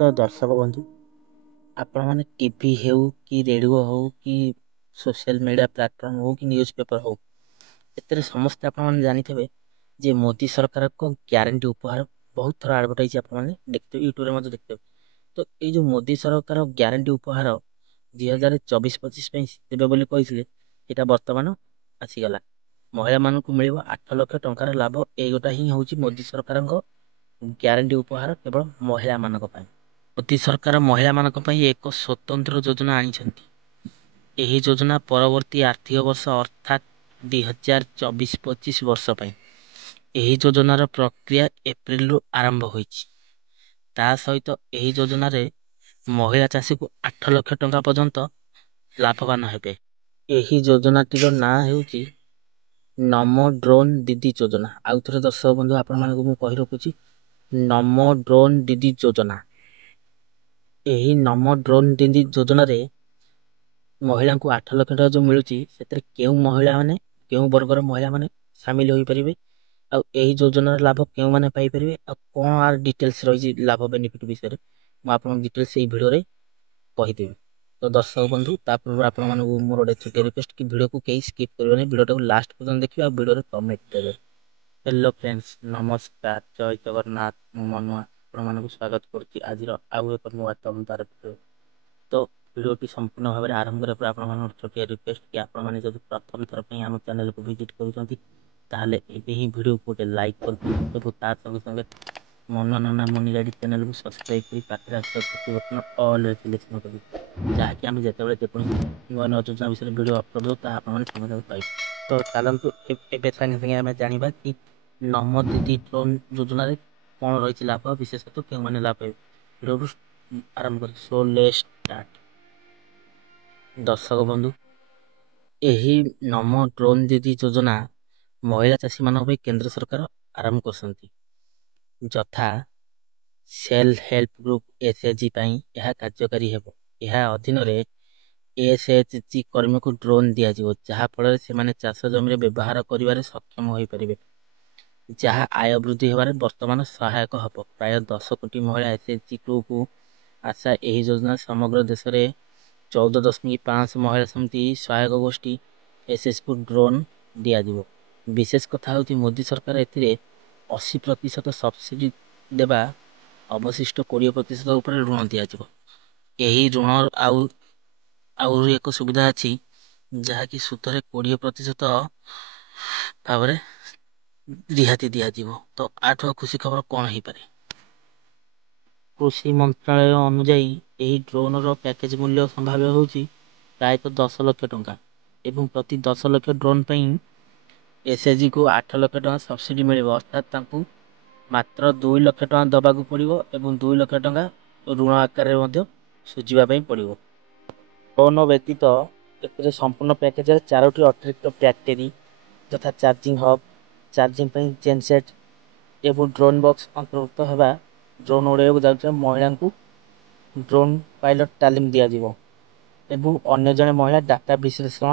ତ ଦର୍ଶକ ବନ୍ଧୁ ଆପଣମାନେ ଟିଭି ହେଉ କି ରେଡ଼ିଓ ହେଉ କି ସୋସିଆଲ ମିଡ଼ିଆ ପ୍ଲାଟଫର୍ମ ହେଉ କି ନ୍ୟୁଜ୍ ପେପର ହେଉ ଏଥିରେ ସମସ୍ତେ ଆପଣମାନେ ଜାଣିଥିବେ ଯେ ମୋଦି ସରକାରଙ୍କ ଗ୍ୟାରେଣ୍ଟି ଉପହାର ବହୁତ ଥର ଆଡ଼ଭର୍ଟାଇଜ୍ ଆପଣମାନେ ଦେଖିଥିବେ, ୟୁଟ୍ୟୁବରେ ମଧ୍ୟ ଦେଖିଥିବେ। ତ ଏଇ ଯେଉଁ ମୋଦି ସରକାର ଗ୍ୟାରେଣ୍ଟି ଉପହାର 2024-25 ପାଇଁ ଦେବେ ବୋଲି କହିଥିଲେ, ସେଇଟା ବର୍ତ୍ତମାନ ଆସିଗଲା। ମହିଳାମାନଙ୍କୁ ମିଳିବ 8 ଲକ୍ଷ ଟଙ୍କାର ଲାଭ। ଏଇଗୋଟା ହିଁ ହେଉଛି ମୋଦି ସରକାରଙ୍କ ଗ୍ୟାରେଣ୍ଟି ଉପହାର କେବଳ ମହିଳାମାନଙ୍କ ପାଇଁ। ମୋଦି ସରକାର ମହିଳାମାନଙ୍କ ପାଇଁ ଏକ ସ୍ୱତନ୍ତ୍ର ଯୋଜନା ଆଣିଛନ୍ତି। ଏହି ଯୋଜନା ପରବର୍ତ୍ତୀ ଆର୍ଥିକ ବର୍ଷ ଅର୍ଥାତ୍ 2024-25 ବର୍ଷ ପାଇଁ। ଏହି ଯୋଜନାର ପ୍ରକ୍ରିୟା ଏପ୍ରିଲରୁ ଆରମ୍ଭ ହୋଇଛି। ତା ସହିତ ଏହି ଯୋଜନାରେ ମହିଳା ଚାଷୀକୁ 8 ଲକ୍ଷ ଟଙ୍କା ପର୍ଯ୍ୟନ୍ତ ଲାଭବାନ ହେବେ। ଏହି ଯୋଜନାଟିର ନାଁ ହେଉଛି ନମୋ ଡ୍ରୋନ୍ ଦିଦି ଯୋଜନା। ଆଉ ଥରେ ଦର୍ଶକ ବନ୍ଧୁ ଆପଣମାନଙ୍କୁ ମୁଁ କହି ରଖୁଛି, ନମୋ ଡ୍ରୋନ୍ ଦିଦି ଯୋଜନା। ଏହି ନମୋ ଡ୍ରୋନ୍ ଦିଦି ଯୋଜନାରେ ମହିଳାଙ୍କୁ 8 ଲକ୍ଷ ଟଙ୍କା ଯେଉଁ ମିଳୁଛି, ସେଥିରେ କେଉଁ ମହିଳାମାନେ, କେଉଁ ବର୍ଗର ମହିଳାମାନେ ସାମିଲ ହୋଇପାରିବେ, ଆଉ ଏହି ଯୋଜନାର ଲାଭ କେଉଁମାନେ ପାଇପାରିବେ, ଆଉ କ'ଣ ଆର ଡିଟେଲ୍ସ ରହିଛି ଲାଭ ବେନିଫିଟ୍ ବିଷୟରେ ମୁଁ ଆପଣଙ୍କୁ ଡିଟେଲ୍ସ ଏହି ଭିଡ଼ିଓରେ କହିଦେବି। ତ ଦର୍ଶକ ବନ୍ଧୁ, ତା ପୂର୍ବରୁ ଆପଣମାନଙ୍କୁ ମୋର ଗୋଟେ ଛୋଟିଆ ରିକ୍ୱେଷ୍ଟ କି ଭିଡ଼ିଓକୁ କେହି ସ୍କିପ୍ କରିବେନି, ଭିଡ଼ିଓଟାକୁ ଲାଷ୍ଟ ପର୍ଯ୍ୟନ୍ତ ଦେଖିବେ ଆଉ ଭିଡ଼ିଓରେ କମେଣ୍ଟ ଦେବେ। ହ୍ୟାଲୋ ଫ୍ରେଣ୍ଡସ୍, ନମସ୍କାର, ଜୟ ଜଗନ୍ନାଥ। ମୁଁ ମନୁଆ ଆପଣମାନଙ୍କୁ ସ୍ୱାଗତ କରୁଛି ଆଜିର ଆଉ ଏକ ନୂଆ ଦମଦାର ଭିଡ଼ିଓ। ତ ଭିଡ଼ିଓଟି ସମ୍ପୂର୍ଣ୍ଣ ଭାବରେ ଆରମ୍ଭ କରିବା ପରେ ଆପଣମାନଙ୍କର ଛୋଟିଆ ରିକ୍ୱେଷ୍ଟ କି ଆପଣମାନେ ଯଦି ପ୍ରଥମ ଥର ପାଇଁ ଆମ ଚ୍ୟାନେଲକୁ ଭିଜିଟ୍ କରୁଛନ୍ତି, ତାହେଲେ ଏବେ ହିଁ ଭିଡ଼ିଓକୁ ଗୋଟେ ଲାଇକ୍ କରିଦିଅନ୍ତୁ ଏବଂ ତା ସଙ୍ଗେ ସଙ୍ଗେ ମନୁଆ ନନା ମୁନିଗାଡ଼ି ଚ୍ୟାନେଲକୁ ସବସ୍କ୍ରାଇବ୍ କରି ପାଖରେ ଆସିଥିବା ଘଣ୍ଟି ବଟନ୍ ଅଲ୍ରେ ସିଲେକ୍ସନ୍ କରିବେ, ଯାହାକି ଆମେ ଯେତେବେଳେ ଯେକୌଣସି ନୂଆ ନୂଆ ଯୋଜନା ବିଷୟରେ ଭିଡ଼ିଓ ଅପଲୋଡ଼ ଦେଉ ତାହା ଆପଣମାନେ ସଙ୍ଗେ ସଙ୍ଗେ ପାଇବେ। ତ ଚାଲନ୍ତୁ ଏବେ ସାଙ୍ଗେ ସାଙ୍ଗେ ଆମେ ଜାଣିବା କି ନମୋ ଦିଦି ଡ୍ରୋନ୍ ଯୋଜନାରେ କ'ଣ ରହିଛି ଲାଭ, ବିଶେଷତଃ କେଉଁମାନେ ଲାଭ ପାଇବେ। ଭିଡ଼ିଓରୁ ଆରମ୍ଭ କରି ସୋ ଲେଟ୍ସ ଷ୍ଟାର୍ଟ। ଦର୍ଶକ ବନ୍ଧୁ, ଏହି ନମୋ ଡ୍ରୋନ୍ ଦିଦି ଯୋଜନା ମହିଳା ଚାଷୀମାନଙ୍କ ପାଇଁ କେନ୍ଦ୍ର ସରକାର ଆରମ୍ଭ କରିଛନ୍ତି। ଯଥା ସେଲ୍ଫ ହେଲ୍ପ ଗ୍ରୁପ୍ SHG ପାଇଁ ଏହା କାର୍ଯ୍ୟକାରୀ ହେବ। ଏହା ଅଧୀନରେ SHG କର୍ମୀଙ୍କୁ ଡ୍ରୋନ୍ ଦିଆଯିବ, ଯାହାଫଳରେ ସେମାନେ ଚାଷ ଜମିରେ ବ୍ୟବହାର କରିବାରେ ସକ୍ଷମ ହୋଇପାରିବେ, ଯାହା ଆୟ ବୃଦ୍ଧି ହେବାରେ ବର୍ତ୍ତମାନ ସହାୟକ ହେବ। ପ୍ରାୟ 10 କୋଟି ମହିଳା SHG ଗ୍ରୁପକୁ ଆଶା ଏହି ଯୋଜନା ସମଗ୍ର ଦେଶରେ 14.5 ମହିଳା ସମିତି ସହାୟକ ଗୋଷ୍ଠୀ SHGକୁ ଡ୍ରୋନ୍ ଦିଆଯିବ। ବିଶେଷ କଥା ହେଉଛି ମୋଦି ସରକାର ଏଥିରେ 80% ସବସିଡି ଦେବା, ଅବଶିଷ୍ଟ 20% ଉପରେ ଋଣ ଦିଆଯିବ। ଏହି ଋଣ ଆହୁରି ଏକ ସୁବିଧା ଅଛି, ଯାହାକି ସୁଧରେ 20% ଭାବରେ ରିହାତି ଦିଆଯିବ। ତ ଆଠୁ ଖୁସି ଖବର କ'ଣ ହେଇପାରେ? କୃଷି ମନ୍ତ୍ରଣାଳୟ ଅନୁଯାୟୀ ଏହି ଡ୍ରୋନ୍ର ପ୍ୟାକେଜ ମୂଲ୍ୟ ସମ୍ଭାବ୍ୟ ହେଉଛି ପ୍ରାୟତଃ 10 ଲକ୍ଷ ଟଙ୍କା ଏବଂ ପ୍ରତି 10 ଲକ୍ଷ ଡ୍ରୋନ୍ ପାଇଁ SHGକୁ 8 ଲକ୍ଷ ଟଙ୍କା ସବସିଡି ମିଳିବ, ଅର୍ଥାତ୍ ତାଙ୍କୁ ମାତ୍ର 2 ଲକ୍ଷ ଟଙ୍କା ଦେବାକୁ ପଡ଼ିବ ଏବଂ 2 ଲକ୍ଷ ଟଙ୍କା ଋଣ ଆକାରରେ ମଧ୍ୟ ସୁଝିବା ପାଇଁ ପଡ଼ିବ। ଡ୍ରୋନ୍ ବ୍ୟତୀତ ଏଥିରେ ସମ୍ପୂର୍ଣ୍ଣ ପ୍ୟାକେଜରେ 4ଟି ଅତିରିକ୍ତ ବ୍ୟାଟେରୀ ଯଥା ଚାର୍ଜିଂ ହବ୍, ଚାର୍ଜିଂ ପାଇଁ ଜେନସେଟ୍ ଏବଂ ଡ୍ରୋନ୍ ବକ୍ସ ଅନ୍ତର୍ଭୁକ୍ତ ହେବା। ଡ୍ରୋନ୍ ଉଡ଼ାଇବାକୁ ଯାଉଥିବା ମହିଳାଙ୍କୁ ଡ୍ରୋନ୍ ପାଇଲଟ ତାଲିମ ଦିଆଯିବ ଏବଂ ଅନ୍ୟ ଜଣେ ମହିଳା ଡାଟା ବିଶ୍ଳେଷଣ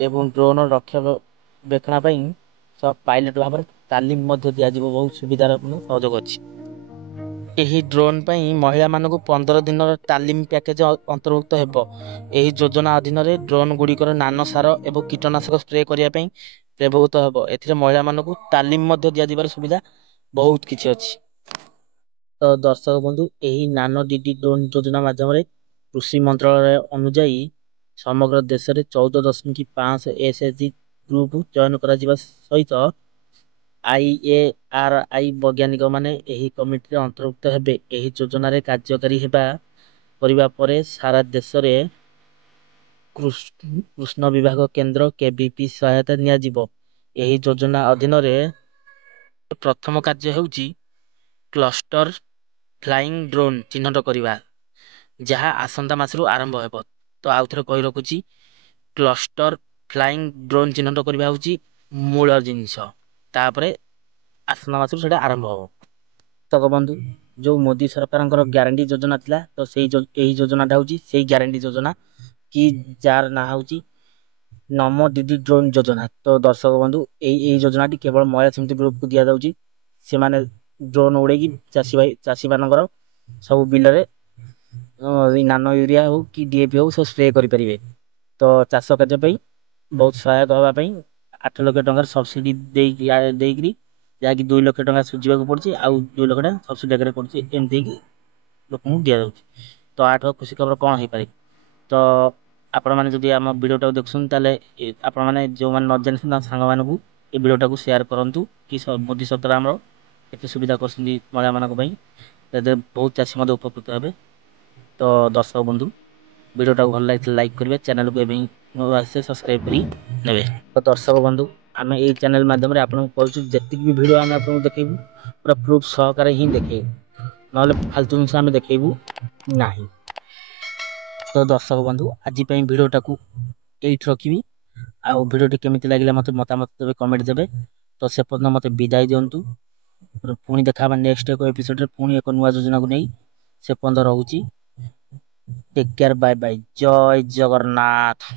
ଏବଂ ଡ୍ରୋନ୍ ରକ୍ଷଣାବେକ୍ଷଣ ପାଇଁ ପାଇଲଟ ଭାବରେ ତାଲିମ ମଧ୍ୟ ଦିଆଯିବ। ବହୁତ ସୁବିଧାର ସହଯୋଗ ଅଛି। ଏହି ଡ୍ରୋନ୍ ପାଇଁ ମହିଳାମାନଙ୍କୁ 15 ଦିନର ତାଲିମ ପ୍ୟାକେଜ ଅନ୍ତର୍ଭୁକ୍ତ ହେବ। ଏହି ଯୋଜନା ଅଧୀନରେ ଡ୍ରୋନ୍ ଗୁଡ଼ିକର ନାନ ସାର ଏବଂ କୀଟନାଶକ ସ୍ପ୍ରେ କରିବା ପାଇଁ ବ୍ୟବହୃତ ହେବ। ଏଥିରେ ମହିଳାମାନଙ୍କୁ ତାଲିମ ମଧ୍ୟ ଦିଆଯିବାର ସୁବିଧା ବହୁତ କିଛି ଅଛି। ତ ଦର୍ଶକ ବନ୍ଧୁ, ଏହି ନାନୋ ଦିଦି ଡ୍ରୋନ୍ ଯୋଜନା ମାଧ୍ୟମରେ କୃଷି ମନ୍ତ୍ରଣାଳୟ ଅନୁଯାୟୀ ସମଗ୍ର ଦେଶରେ 14.5 SHG ଗ୍ରୁପ ଚୟନ କରାଯିବା ସହିତ IARI ବୈଜ୍ଞାନିକମାନେ ଏହି କମିଟିରେ ଅନ୍ତର୍ଭୁକ୍ତ ହେବେ। ଏହି ଯୋଜନାରେ କାର୍ଯ୍ୟକାରୀ କରିବା ପରେ ସାରା ଦେଶରେ କୃଷ୍ଣ ବିଭାଗ କେନ୍ଦ୍ର KVP ସହାୟତା ନିଆଯିବ। ଏହି ଯୋଜନା ଅଧୀନରେ ପ୍ରଥମ କାର୍ଯ୍ୟ ହେଉଛି କ୍ଲଷ୍ଟର ଫ୍ଲାଇଂ ଡ୍ରୋନ୍ ଚିହ୍ନଟ କରିବା, ଯାହା ଆସନ୍ତା ମାସରୁ ଆରମ୍ଭ ହେବ। ତ ଆଉଥରେ କହି ରଖୁଛି, କ୍ଲଷ୍ଟର ଫ୍ଲାଇଂ ଡ୍ରୋନ୍ ଚିହ୍ନଟ କରିବା ହେଉଛି ମୂଳ ଜିନିଷ, ତାପରେ ଆସନ୍ତା ମାସରୁ ସେଇଟା ଆରମ୍ଭ ହେବ। ଦର୍ଶକ ବନ୍ଧୁ, ଯେଉଁ ମୋଦି ସରକାରଙ୍କର ଗ୍ୟାରେଣ୍ଟି ଯୋଜନା ଥିଲା, ତ ଏହି ଯୋଜନାଟା ହେଉଛି ସେଇ ଗ୍ୟାରେଣ୍ଟି ଯୋଜନା କି ଯାହାର ନାଁ ହେଉଛି ନମୋ ଦିଦି ଡ୍ରୋନ୍ ଯୋଜନା। ତ ଦର୍ଶକ ବନ୍ଧୁ, ଏହି ଯୋଜନାଟି କେବଳ ମହିଳା ସମିତି ଗ୍ରୁପକୁ ଦିଆଯାଉଛି। ସେମାନେ ଡ୍ରୋନ୍ ଉଡ଼େଇକି ଚାଷୀମାନଙ୍କର ସବୁ ବିଲରେ ନାନୋ ୟୁରିଆ ହଉ କି DAP ହଉ ସବୁ ସ୍ପ୍ରେ କରିପାରିବେ। ତ ଚାଷ କାର୍ଯ୍ୟ ପାଇଁ ବହୁତ ସହାୟକ ହେବା ପାଇଁ 8 ଲକ୍ଷ ଟଙ୍କାର ସବସିଡି ଦେଇକିରି ଯାହାକି 2 ଲକ୍ଷ ଟଙ୍କା ସୁଝିବାକୁ ପଡୁଛି, ଆଉ 2 ଲକ୍ଷ ଟଙ୍କା ସବସିଡି ଆକାରରେ ପଡୁଛି। ଏମିତି ହେଇକି ଲୋକଙ୍କୁ ଦିଆଯାଉଛି। ତ ଆଠୁ ଖୁସି ଖବର କଣ ହେଇପାରେ? ତ ଆପଣମାନେ ଯଦି ଆମ ଭିଡ଼ିଓଟାକୁ ଦେଖୁଛନ୍ତି, ତାହେଲେ ଆପଣମାନେ ଯେଉଁମାନେ ନ ଜାଣିଛନ୍ତି ତାଙ୍କ ସାଙ୍ଗମାନଙ୍କୁ ଏ ଭିଡ଼ିଓଟାକୁ ସେୟାର କରନ୍ତୁ। କି ମୋଦି ସରକାର ଆମର କେତେ ସୁବିଧା କରୁଛନ୍ତି ମହିଳାମାନଙ୍କ ପାଇଁ, ସେଥିରେ ବହୁତ ଚାଷୀ ମଧ୍ୟ ଉପକୃତ ହେବେ। ତ ଦର୍ଶକ ବନ୍ଧୁ, ଭିଡ଼ିଓଟାକୁ ଭଲ ଲାଗିଥିଲେ ଲାଇକ୍ କରିବେ, ଚ୍ୟାନେଲକୁ ଏବେ ଆସେ ସବସ୍କ୍ରାଇବ୍ କରି ନେବେ। ତ ଦର୍ଶକ ବନ୍ଧୁ, ଆମେ ଏଇ ଚ୍ୟାନେଲ ମାଧ୍ୟମରେ ଆପଣଙ୍କୁ କହୁଛୁ, ଯେତିକି ବି ଭିଡ଼ିଓ ଆମେ ଆପଣଙ୍କୁ ଦେଖେଇବୁ ପୁରା ପ୍ରୁଫ୍ ସହକାରେ ହିଁ ଦେଖେଇବୁ, ନହେଲେ ଫାଲତୁ ଜିନିଷ ଆମେ ଦେଖେଇବୁ ନାହିଁ। ତ ଦର୍ଶକ ବନ୍ଧୁ, ଆଜି ପାଇଁ ଭିଡ଼ିଓଟାକୁ ଏଇଠି ରଖିବି। ଆଉ ଭିଡ଼ିଓଟି କେମିତି ଲାଗିଲା ମୋତେ ମତାମତ ଦେବେ, କମେଣ୍ଟ ଦେବେ। ତ ସେ ପର୍ଯ୍ୟନ୍ତ ମୋତେ ବିଦାୟ ଦିଅନ୍ତୁ। ପୁଣି ଦେଖା ହେବା ନେକ୍ସଟ ଏକ ଏପିସୋଡ଼ରେ, ପୁଣି ଏକ ନୂଆ ଯୋଜନାକୁ ନେଇ। ସେ ପର୍ଯ୍ୟନ୍ତ ରହୁଛି। ଟେକ୍ କେୟାର, ବାଏ ବାଏ, ଜୟ ଜଗନ୍ନାଥ।